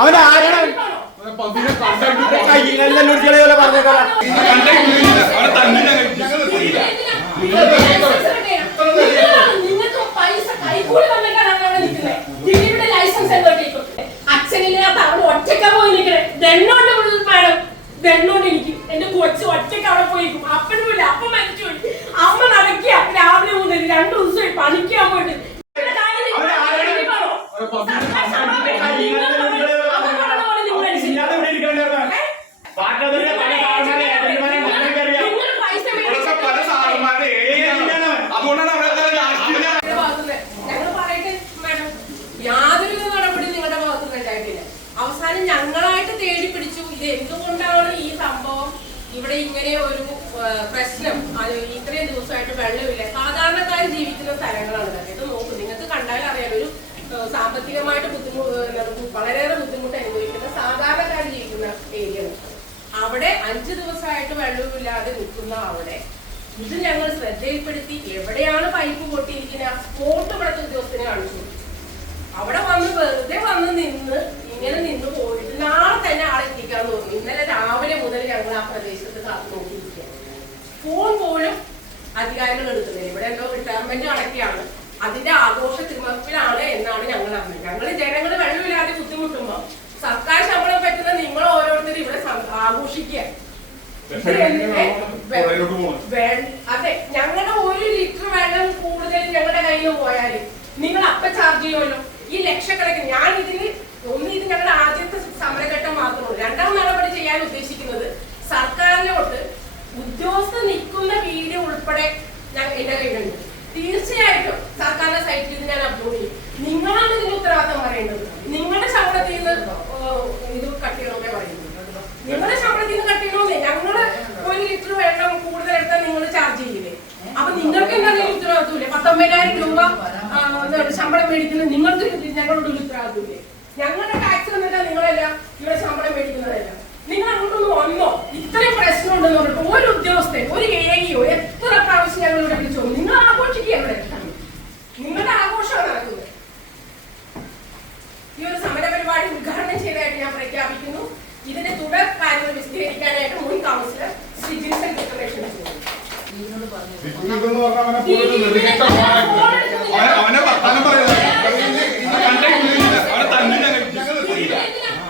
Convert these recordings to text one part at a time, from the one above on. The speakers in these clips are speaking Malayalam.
അവൻ ആരാണ്? കയ്യിലെല്ലാം കുടികളെ പറഞ്ഞേക്കാം. കണ്ടേ കുടിയില്ല. അവരെ തന്നെ ഞങ്ങൾ നിങ്ങൾക്ക് പൈസ കൈക്കൂലി വന്നിട്ടാണ് അവിടെ നിൽക്കുന്നത്. ദിലീപിന്റെ ലൈസൻസ് എങ്ങോട്ടേക്കും അച്ഛനില്ലാത്ത അവിടെ ഒറ്റക്ക പോയി നിൽക്കണേ ദണ്ണോണ്ട് എനിക്ക് എന്റെ കൊച്ചു ഒറ്റയ്ക്ക് അവിടെ പോയിരിക്കും. അപ്പനുമില്ല അപ്പ മരിച്ചു പോയി. അമ്മ നടക്കുക രാവിലെ മുതൽ രണ്ടു ദിവസമായി പണിക്കാൻ പോയിട്ട്. ഇവിടെ കാര്യം നിങ്ങൾ ദിലീപാണോ? സർക്കാർ ശമ്പളം മേടിക്കാൻ നിങ്ങൾ പറഞ്ഞ- അവർ പറഞ്ഞ പോലെ നിങ്ങൾ അനുസരിക്കണം. ഏ? നിങ്ങൾ പൈസ ഇവിടുത്തെ പല സാറന്മാരുടെ ഏരിയയാണ്. അതുകൊണ്ടാണ് അവരെല്ലാം രാഷ്ട്രീയ നിങ്ങളുടെ ഭാഗത്തുനിന്ന് ഞങ്ങൾ പറയട്ടെ മാഡം യാതൊരു നടപടി നിങ്ങളുടെ ഭാഗത്തുനിന്ന് ഉണ്ടായിട്ടില്ല അവസാനം ഞങ്ങളായിട്ട് തേടി പിടിച്ചു. ഇത് എന്തുകൊണ്ടാണ് ഈ സംഭവം ഇവിടെ ഇങ്ങനെ ഒരു പ്രശ്നം? അത് ഇത്രയും ദിവസമായിട്ട് വെള്ളമില്ല. സാധാരണക്കാർ ജീവിക്കുന്ന സ്ഥലങ്ങളാണ് ഇതൊക്കെ. ഇത് നോക്കും നിങ്ങൾക്ക് കണ്ടാൽ അറിയാം. ഒരു സാമ്പത്തികമായിട്ട് ബുദ്ധിമുട്ട് വളരെയേറെ ബുദ്ധിമുട്ട് അനുഭവിക്കുന്ന സാധാരണക്കാർ ജീവിക്കുന്ന ഏരിയ അവിടെ അഞ്ചു ദിവസമായിട്ട് വെള്ളമില്ലാതെ നിൽക്കുന്ന അവിടെ ഇത് ഞങ്ങൾ ശ്രദ്ധയിൽപ്പെടുത്തി എവിടെയാണ് പൈപ്പ് പൊട്ടിയിരിക്കുന്ന ആ സ്പോട്ട് ഇവിടുത്തെ ഉദ്യോഗസ്ഥനെ കാണിച്ചു. അവിടെ വന്ന് വെറുതെ വന്ന് നിന്ന് ഇങ്ങനെ നിന്ന് പോയിട്ട് നാളെ തന്നെ ആളെ എത്തിക്കാൻ തോന്നി. ഇന്നലെ രാവിലെ മുതൽ ഞങ്ങൾ ആ പ്രദേശത്ത് കാത്തു നോക്കിയിരിക്കുക ഫോൺ പോലും അധികാരികൾ എടുക്കുന്നില്ല. ഇവിടെ എന്തോ റിട്ടയർമെന്റ് അടക്കിയാണ് അതിന്റെ ആഘോഷ തിമർപ്പിലാണ് എന്നാണ് ഞങ്ങൾ അറിഞ്ഞത്. ഞങ്ങൾ ജനങ്ങൾ വെള്ളമില്ലാതെ ബുദ്ധിമുട്ടുമ്പോൾ സർക്കാർ ശമ്പളം പറ്റുന്ന നിങ്ങൾ ഓരോരുത്തരും ഇവിടെ ആഘോഷിക്കുക. അതെ ഞങ്ങളുടെ ഒരു ലിറ്റർ വെള്ളം കൂടുതൽ ഞങ്ങളുടെ കയ്യിൽ പോയാൽ നിങ്ങൾ അപ്പ ചാർജ് ചെയ്യുമല്ലോ? ഈ ലക്ഷക്കണക്കിന് ഞാൻ ഇതിന് ഒന്ന് ഇത് ഞങ്ങളുടെ ആദ്യത്തെ സമരഘട്ടം മാത്രമുള്ളൂ രണ്ടാം നടപടി ചെയ്യാൻ ഉദ്ദേശിക്കുന്നത് സർക്കാരിനോട്ട് ഉദ്യോഗസ്ഥ നിൽക്കുന്ന വീട് ഉൾപ്പെടെ എന്റെ കയ്യിലുണ്ട്. തീർച്ചയായിട്ടും സർക്കാരിന്റെ സൈറ്റിൽ ഇത് ഞാൻ അപ്ലോഡ് ചെയ്യും. നിങ്ങളാണ് ഇതിന് ഉത്തരവാദിത്തം പറയേണ്ടത്. നിങ്ങളുടെ ശമ്പളത്തിൽ നിന്ന് ഇത് കട്ട് ചെയ്യണമെന്നേ പറയുന്നത് നിങ്ങളുടെ ശമ്പളത്തിൽ നിന്ന് കട്ട് ചെയ്യണമെന്നേ. ഞങ്ങൾ ഒരു ലിറ്റർ വെള്ളം കൂടുതൽ എടുത്താൽ നിങ്ങൾ ചാർജ് ചെയ്യില്ലേ? അപ്പൊ നിങ്ങൾക്ക് എന്തെങ്കിലും ഉത്തരവാദിത്തമില്ലേ പത്തൊമ്പതിനായിരം രൂപ ശമ്പളം മേടിക്കുന്നത് നിങ്ങൾക്ക് ഞങ്ങളോട് ഒരു ഉത്തരവാദിത്തമില്ലേ ഞങ്ങളുടെ ടാക്സ് വന്നിട്ടാ നിങ്ങളെല്ലാം ഇവിടെ ശമ്പളം മേടിക്കുന്നതല്ല. നിങ്ങൾ അങ്ങോട്ടൊന്ന് വന്നോ? ഇത്രയും പ്രശ്നമുണ്ടെന്ന് പറഞ്ഞിട്ട് ഒരു ഉദ്യോഗസ്ഥൻ ഒരു ഏരിയോ എത്ര പ്രാവശ്യം ഞങ്ങൾ ഇവിടെ വിളിച്ചോ നിങ്ങൾ ആഘോഷിക്കുക ഇവിടെ നിങ്ങളുടെ ആഘോഷമാണ് നടക്കുന്നത് ഈ ഒരു സമര പരിപാടി ഉദ്ഘാടനം ചെയ്തതായിട്ട് ഞാൻ പ്രഖ്യാപിക്കുന്നു ഇതിന്റെ തുടർ കാര്യങ്ങൾ വിശദീകരിക്കാനായിട്ട് മുൻ കൗൺസിലർ ശ്രീ ജിൻസൺ ഡിക്ലറേഷൻ ദിലീപ് എന്ന് പറഞ്ഞാൽ അവനെ പോലെ നെറുകേറ്റ മോനാക്കി. അവനെ- അവനെ വർത്താനം പറയുന്നത് കണ്ടേ കുടിയില്ല. അവരെ തന്നെ ഞങ്ങൾ നിങ്ങൾക്ക് പൈസ കൈക്കൂലി വന്നിട്ടാണ് അവിടെ നിൽക്കുന്നത് ദിലീപിന്റെ ലൈസൻസ് എങ്ങോട്ടേക്കും അതിന്റെ നടപടി അങ്ങ് അവരുടെ മാമാപ്പടിയുണ്ട് മാമാപ്പടി കൈക്കൂലി അങ്ങനെ കാശ് തന്ന് നിങ്ങളെല്ലാം സുഖിപ്പിച്ചിരിക്കുക അവിടെ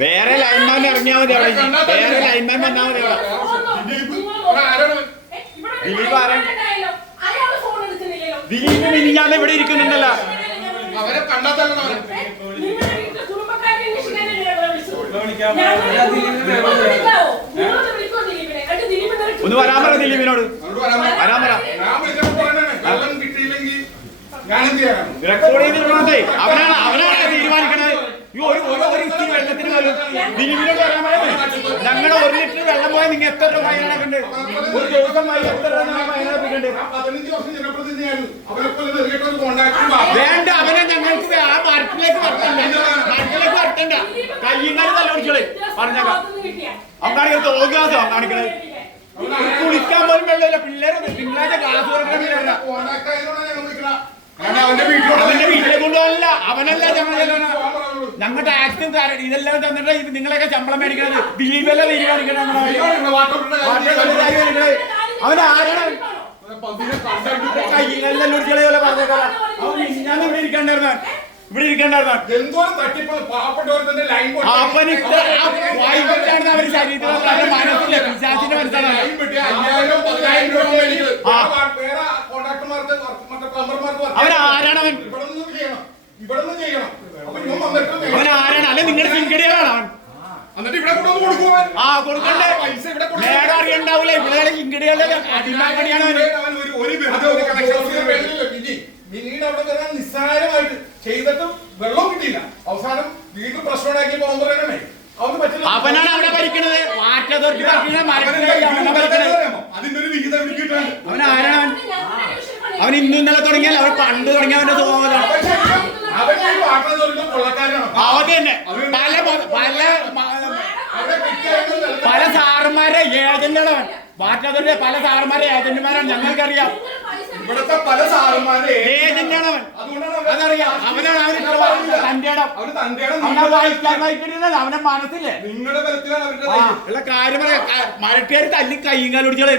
വേറെ ലൈൻമാൻ ഇറങ്ങിയാൽ മതി അവിടെ. വേറെ ലൈൻമാൻ വന്നാൽ മതി അവിടെ. ദിലീപ് ആരാണ്? ദിലീപ് മിനിഞ്ഞാന്ന് ഇവിടെ ഇരിക്കുന്നുണ്ടല്ലോ. അവരെ കണ്ടാത്തല്ലോ കുടുംബക്കാരെ അന്വേഷിക്കാനല്ലേ ഞങ്ങളെ വിളിച്ചത്? ഞങ്ങൾ ഒന്ന് വിളിക്കാവോ? നിങ്ങളൊന്ന് വിളിക്കോ ദിലീപിനെ? എന്നിട്ട് ദിലീപ് എന്നിട്ട് ഒന്ന് വരാൻ പറ ദിലീപിനോട്. അവരോട് വരാൻ പറ. വരാൻ പറ. ഞാൻ വിളിച്ചപ്പോൾ പറയണേ വെള്ളം കിട്ടിയില്ലെങ്കിൽ ഞാൻ എന്ത് ചെയ്യാനാണ്? റെക്കോർഡ് ചെയ്തിട്ടുണ്ടേ അവനാണ് അവനാണ് തീരുമാനിക്കണത്. ദിലീപിനോട് വരാൻ പറയുന്നത് ഞങ്ങളുടെ ഒരു ലിറ്റർ വെള്ളം പോയാൽ നിങ്ങൾ എത്ര രൂപ ഒരു ദിവസം എത്ര രൂപ വേണ്ട അവനെ ഞങ്ങൾക്ക് ആ മരത്തിലേക്ക് വരട്ടണ്ട മരത്തിലേക്ക് വരട്ടണ്ട കയ്യുന്നാലും തല പിടിച്ചോളെ പറഞ്ഞേക്കാം. അവനാണെങ്കിൽ കിട്ടിയാ? അവൻ കുളിക്കാൻ പോലും വെള്ളമില്ല. പിള്ളേരെ തിങ്കളാഴ്ച ക്ലാസ് കാരണം അവന്റെ വീട്ടിലെ കൊണ്ടുപോകല്ല അവനല്ല ഞങ്ങൾ ഞങ്ങൾ ടാക്സും ഇതെല്ലാം തന്നിട്ട് ഇത് നിങ്ങളൊക്കെ ശമ്പളം മേടിക്കണത്. ദിലീപല്ല തീരുമാനിക്കണം അവൻ ആരാണ്? കയ്യിലെല്ലാം കുടികളെ പറഞ്ഞേക്കാം അവൻ ഞാൻ ഇവിടെ ഇരിക്കണ്ടായിരുന്ന? ഇവിടെ ഇരിക്കണ്ടായിരുന്ന? എന്തോരം മനസ്സില്ല. പിശാചിന്റെ മനസ്സാണ് ലൈൻ പതിനായിരം രൂപ മേടിക്കുന്നത് ആ. വേറെ കോണ്ടാക്ടർമാർക്ക് മറ്റേ പ്ലംബർമാർക്ക് അവൻ? ആരാണ്? അവൻ. മിനിയുടെ അവിടെ കയറാൻ നിസ്സാരമായിട്ട് ചെയ്തിട്ടും വെള്ളം കിട്ടിയില്ല. അവസാനം വീണ്ടും പ്രശ്നം ഉണ്ടാക്കി പോകാൻ പറയണമേ അവൻ ആരാണ്? അവൻ ഇന്ന് ഇന്നലെ തുടങ്ങിയാൽ അവൻ പണ്ട് തുടങ്ങിയ അവന്റെ സ്വഭാവം അവൻ തന്നെ. പല പല പല സാറന്മാരെ ഏജന്റുകളാണ്. വാറ്റാതോടെ പല സാറന്മാരെ ഏജന്റുമാരാണ്. ഞങ്ങൾക്കറിയാം. ഇവിടുത്തെ പല സാറന്മാരെ ഏജന്റാണ് അതറിയാം. അവനാണ് അവന് അവനെ വായിക്കാൻ മനസ്സില്ലേ? നിങ്ങളുടെ ബലത്തിലാണ് കാര്യം പറയാം. മരട്ടുകാർ തല്ലി കയ്യും കാലൊടിച്ചാൽ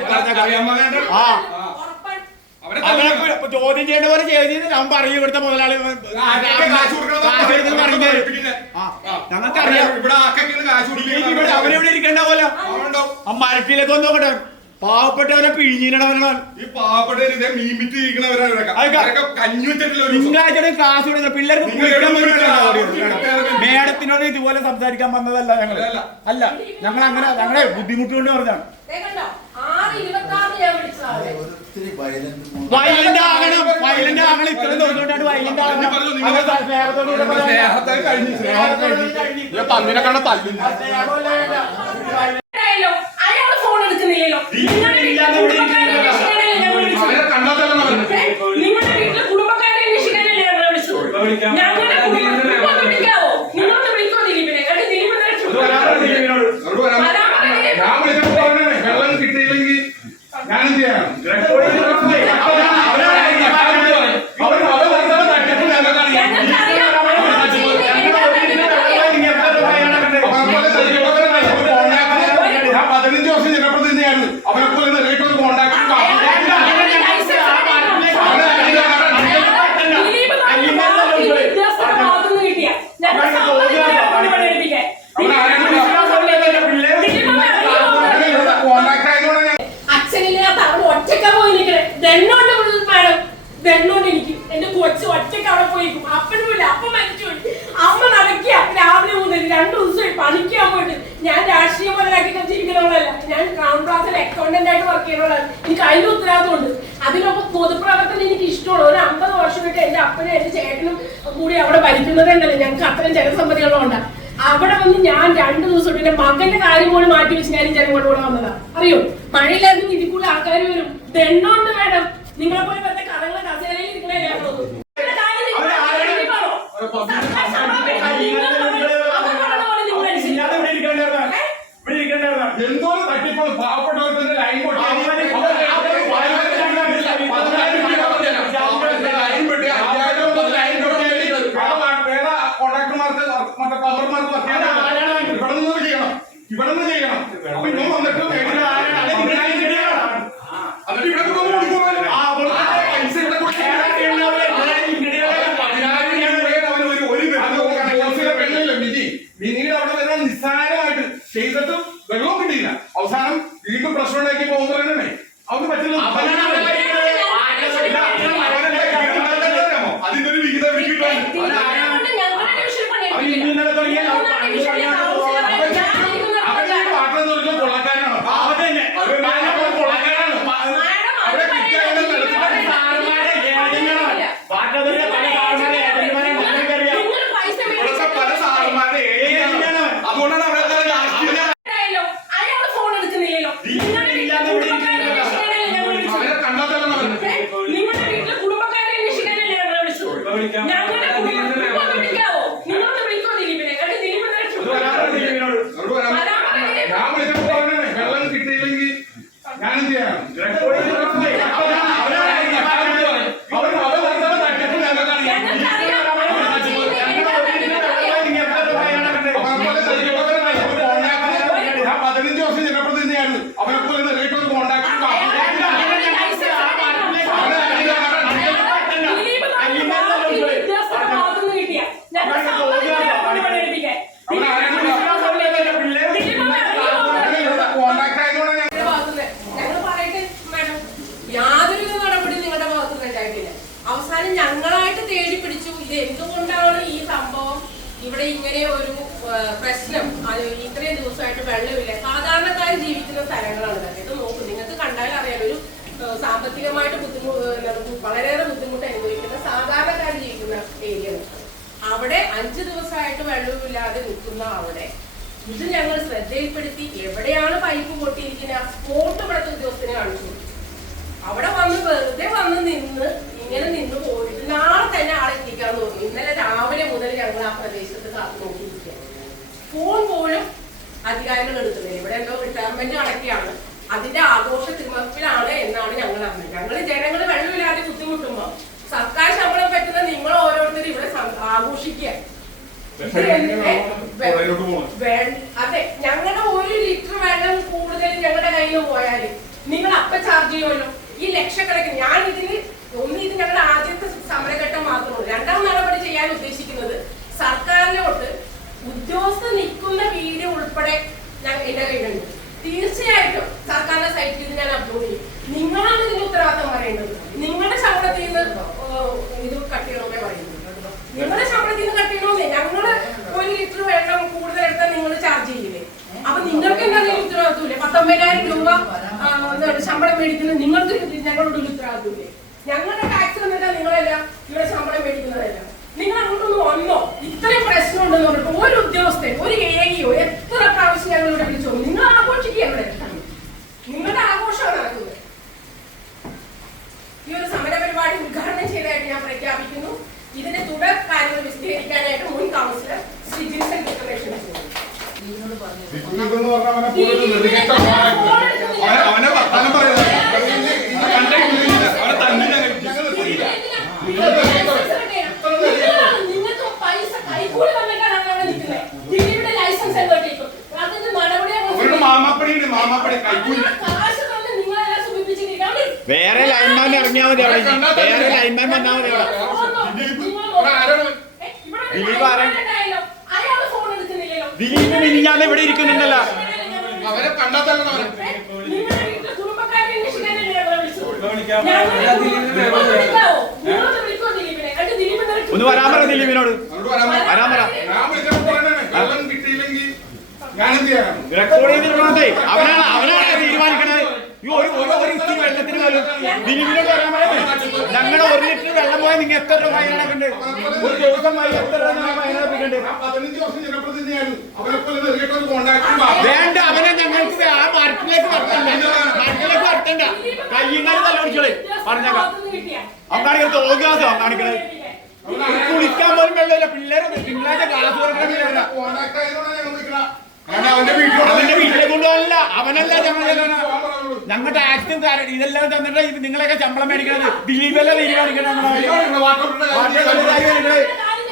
ആ. ചോദ്യം ചെയ്യേണ്ട പോലെ ചെയ്ത് ഞാൻ പറയും ഇവിടുത്തെ മുതലാളി. ഞങ്ങൾക്ക് അറിയാം അവരെവിടെ ഇരിക്കേണ്ട പോലെ? ആ മരട്ടിയിലേക്ക് ഒന്ന് നോക്കട്ടെ. പാവപ്പെട്ടവരെ പിഴിഞ്ഞിടവനാണ് ഈ പാവപ്പെട്ടവര് മീമിറ്റ് ക്ലാസ് കൊടുക്കുന്ന പിള്ളേർക്ക് മേഡത്തിനോട് ഇതുപോലെ സംസാരിക്കാൻ വന്നതല്ല ഞങ്ങൾ അല്ല ഞങ്ങൾ അങ്ങനെ ഞങ്ങളെ ബുദ്ധിമുട്ടുകൊണ്ട് പറഞ്ഞാണ് വയലന്റ് ആകണം. വയലന്റ് ആകണം. ഇത്രയും തോന്നിക്കൊണ്ടാണ് വയലന്റ് ആകണം. പന്നിനെ കണ്ട തല്ലു ഫോൺ എടുക്കുന്നില്ലല്ലോ. നിങ്ങളുടെ വീട്ടിലെ കുടുംബക്കാരെ അന്വേഷിക്കാനല്ലേ ഞങ്ങളെ വിളിച്ചത്? ഇഷ്ടമാണ് ഒരു അമ്പത് വർഷമായിട്ട് എന്റെ അപ്പനും എന്റെ ചേട്ടനും കൂടി അവിടെ ഭരിക്കുന്നത് തന്നെയല്ലേ ഞങ്ങൾക്ക് അത്രയും ജനസമ്മതികളുണ്ട് അവിടെ വന്ന് ഞാൻ രണ്ടു ദിവസം എന്റെ മകന്റെ കാര്യം പോലും മാറ്റി വെച്ച് ഞാൻ ജനങ്ങളുടെ കൂടെ വന്നതാ. അറിയോ? മഴയില്ലായിരുന്നു ഇതിൽ കൂടെ ആൾക്കാർ വരും. ദണ്ണുണ്ട് മാഡം. നിങ്ങളെ പോലെ വെറുതെ കഥകളെ കസേരയിൽ ഇരിക്കണേ സാമ്പത്തികമായിട്ട് ബുദ്ധിമുട്ട് വളരെയേറെ ബുദ്ധിമുട്ട് അനുഭവിക്കുന്ന സാധാരണക്കാർ ജീവിക്കുന്ന ഏരിയ അവിടെ അഞ്ചു ദിവസമായിട്ട് വെള്ളമില്ലാതെ നിൽക്കുന്ന അവിടെ ഇത് ഞങ്ങൾ ശ്രദ്ധയിൽപ്പെടുത്തി എവിടെയാണ് പൈപ്പ് പൊട്ടിയിരിക്കുന്നത് ആ സ്പോട്ട് ഇവിടുത്തെ ഉദ്യോഗസ്ഥനെ കാണിച്ചു അവിടെ വന്ന് വെറുതെ വന്ന് നിന്ന് ഇങ്ങനെ നിന്ന് പോയിട്ട് നാളെ തന്നെ ആളെ എത്തിക്കാൻ തോന്നി ഇന്നലെ രാവിലെ മുതൽ ഞങ്ങൾ ആ പ്രദേശത്ത് കാത്തു നോക്കിയിരിക്കുക ഫോൺ പോലും അധികാരികൾ എടുക്കുന്നില്ല. ഇവിടെ എന്തോ റിട്ടയർമെന്റ് അടക്കിയാണ്. അതിന്റെ ആഘോഷ തിമർപ്പിലാണ് എന്നാണ് ഞങ്ങൾ അറിഞ്ഞത്. ഞങ്ങൾ ജനങ്ങൾ വെള്ളമില്ലാതെ ബുദ്ധിമുട്ടുമ്പോ സർക്കാർ ശമ്പളം പറ്റുന്ന നിങ്ങൾ ഓരോരുത്തരും ഇവിടെ ആഘോഷിക്കുക. അതെ ഞങ്ങളുടെ ഒരു ലിറ്റർ വെള്ളം കൂടുതൽ ഞങ്ങളുടെ കയ്യിൽ പോയാൽ പോയാൽ നിങ്ങൾ അപ്പ ചാർജ് ചെയ്യുമല്ലോ? ഈ ലക്ഷക്കണക്കിന് ഞാൻ ഇതിന് ഒന്ന് ഇത് ഞങ്ങളുടെ ആദ്യത്തെ സമരഘട്ടം മാത്രമുള്ളൂ രണ്ടാം നടപടി ചെയ്യാൻ ഉദ്ദേശിക്കുന്നത് സർക്കാരിലോട്ട് ഉദ്യോഗസ്ഥ നിൽക്കുന്ന വീട് ഉൾപ്പെടെ ഞാൻ എന്റെ കയ്യിലുണ്ട്. തീർച്ചയായിട്ടും സർക്കാരിന്റെ സൈറ്റിൽ ഇത് ഞാൻ അപ്ലോഡ് ചെയ്യും. നിങ്ങളാണ് ഇതിന്റെ ഉത്തരവാദിത്തം പറയേണ്ടത്. നിങ്ങളുടെ ശമ്പളത്തിൽ നിന്ന് ഇത് കട്ട് ചെയ്യണമെന്നേ പറയുന്നത്. നിങ്ങളുടെ ശമ്പളത്തിൽ നിന്ന് കട്ട് ചെയ്യണമെന്നേ ഞങ്ങൾ ഒരു ലിറ്റർ വെള്ളം കൂടുതൽ എടുത്താൽ നിങ്ങൾ ചാർജ് ചെയ്യില്ലേ? അപ്പൊ നിങ്ങൾക്ക് എന്തെങ്കിലും ഉത്തരവാദിത്തമില്ലേ? പത്തൊമ്പതിനായിരം രൂപ എന്താണ് ശമ്പളം മേടിക്കുന്നത് നിങ്ങൾക്ക് ഞങ്ങളോട് ഒരു ഉത്തരവാദിത്തമില്ലേ? ഞങ്ങളുടെ ടാക്സ് എന്നിട്ടാ നിങ്ങളെല്ലാം നിങ്ങളുടെ ശമ്പളം മേടിക്കുന്നതല്ല. നിങ്ങൾ അങ്ങോട്ടൊന്ന് വന്നോ. ഇത്രയും പ്രശ്നം ഉണ്ടെന്ന് പറഞ്ഞിട്ട് ഒരു ഉദ്യോഗസ്ഥൻ ഒരു ഏരിയോ എത്ര പ്രാവശ്യം ഞങ്ങളിവിടെ വിളിച്ചോ നിങ്ങൾ ആഘോഷിക്കുക ഇവിടെ. നിങ്ങളുടെ ആഘോഷമാണ് നടക്കുന്നത്. ഈ ഒരു സമര പരിപാടി ഉദ്ഘാടനം ചെയ്തതായിട്ട് ഞാൻ പ്രഖ്യാപിക്കുന്നു. ഇതിന്റെ തുടർ കാര്യങ്ങൾ വിശദീകരിക്കാനായിട്ട് മുൻ കൗൺസിലർ ശ്രീ ജിൻസൺ ഡിക്ലറേഷൻ ഇതെന്ന് പറഞ്ഞാൽ അവനെ കൂടുതൽ നെറുകേറ്റ ആളാണ്. അവനെ- അവനെ വർത്താനം പറയുന്നത് ഇത് കണ്ടേ ഇല്ല. അവനെ തന്നെ ഞാൻ നിങ്ങൾക്ക് പൈസ കൈക്കൂലി വന്നിട്ടാണ് അവിടെ നിൽക്കുന്നത് ദിലീപിന്റെ ലൈസൻസ് എങ്ങോട്ടേക്കും അതിന്റെ നടപടി അവരുടെ മാമാപ്പടിയുണ്ട് മാമാപ്പടി കൈക്കൂലി കാശ് തന്ന് നിങ്ങളെല്ലാം സുഖിപ്പിച്ചിരിക്കാം വേറെ ലൈൻമാൻ ഇറങ്ങിയാൽ മതി അവിടെ വേറെ ലൈൻമാൻ വന്നാൽ മതി അവിടെ ദിലീപ് ആരാ? അയാൾ ഫോൺ എടുക്കുന്നില്ലല്ലോ. ദിലീപ് മിനിഞ്ഞാന്ന് ഇവിടെ ഇരിക്കുന്നുണ്ടല്ലോ. അവരെ കുടുംബ- ഒന്ന് വരാൻ പറ ദിലീപിനോട്. വരാൻ പറ. റെക്കോർഡ് ചെയ്തിട്ടുണ്ടേ അവനാണ് അവനാണ് തീരുമാനിക്കണത്. ഞങ്ങളുടെ ഒരു ലിറ്റർ വെള്ളം പോയാൽ നിങ്ങൾ എത്ര രൂപ ഫൈനാക്കുന്നുണ്ട് ഒരു ദിവസം എത്ര രൂപ ഒരു വേണ്ട അവനെ ഞങ്ങൾക്ക് ആ മാർക്കിലേക്ക് വരട്ടണ്ട മാർക്കിലേക്ക് വരട്ടണ്ട കയ്യുന്നാലും തല പിടിച്ചോളെ. പറഞ്ഞേക്കാം. അവൻ കാണിക്കുന്നത് തോന്നിയാസോ കുളിക്കാൻ പോലും വെള്ളമില്ല. പിള്ളേരെ തിങ്കളാഴ്ച ക്ലാസ് വീട്ടിലോട്ട് അവന്റെ വീട്ടിലെ കൊണ്ടുപോകല്ല അവനല്ല ഞങ്ങൾ ചെല്ലണ പോകാൻ കാരണം ഇതെല്ലാം തന്നിട്ട് ഇത് നിങ്ങളൊക്കെ ശമ്പളം മേടിക്കണത് ദിലീപല്ല തീരുമാനിക്കണം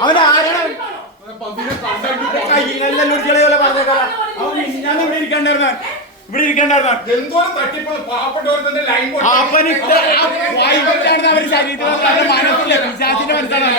അവൻ ആരാണ് കയ്യിലെല്ലാം ഒരിക്കലേ പറഞ്ഞേക്കാം അവൻ ഞാൻ ഇവിടെ ഇരിക്കണ്ടായിരുന്ന ഇവിടെ ഇരിക്കണ്ടായിരുന്ന എന്തോരം തട്ടിപ്പ് പാവപ്പെട്ടവരുടെ ലൈൻ അവർ ശരീരത്തിൽ മനസ്സില്ല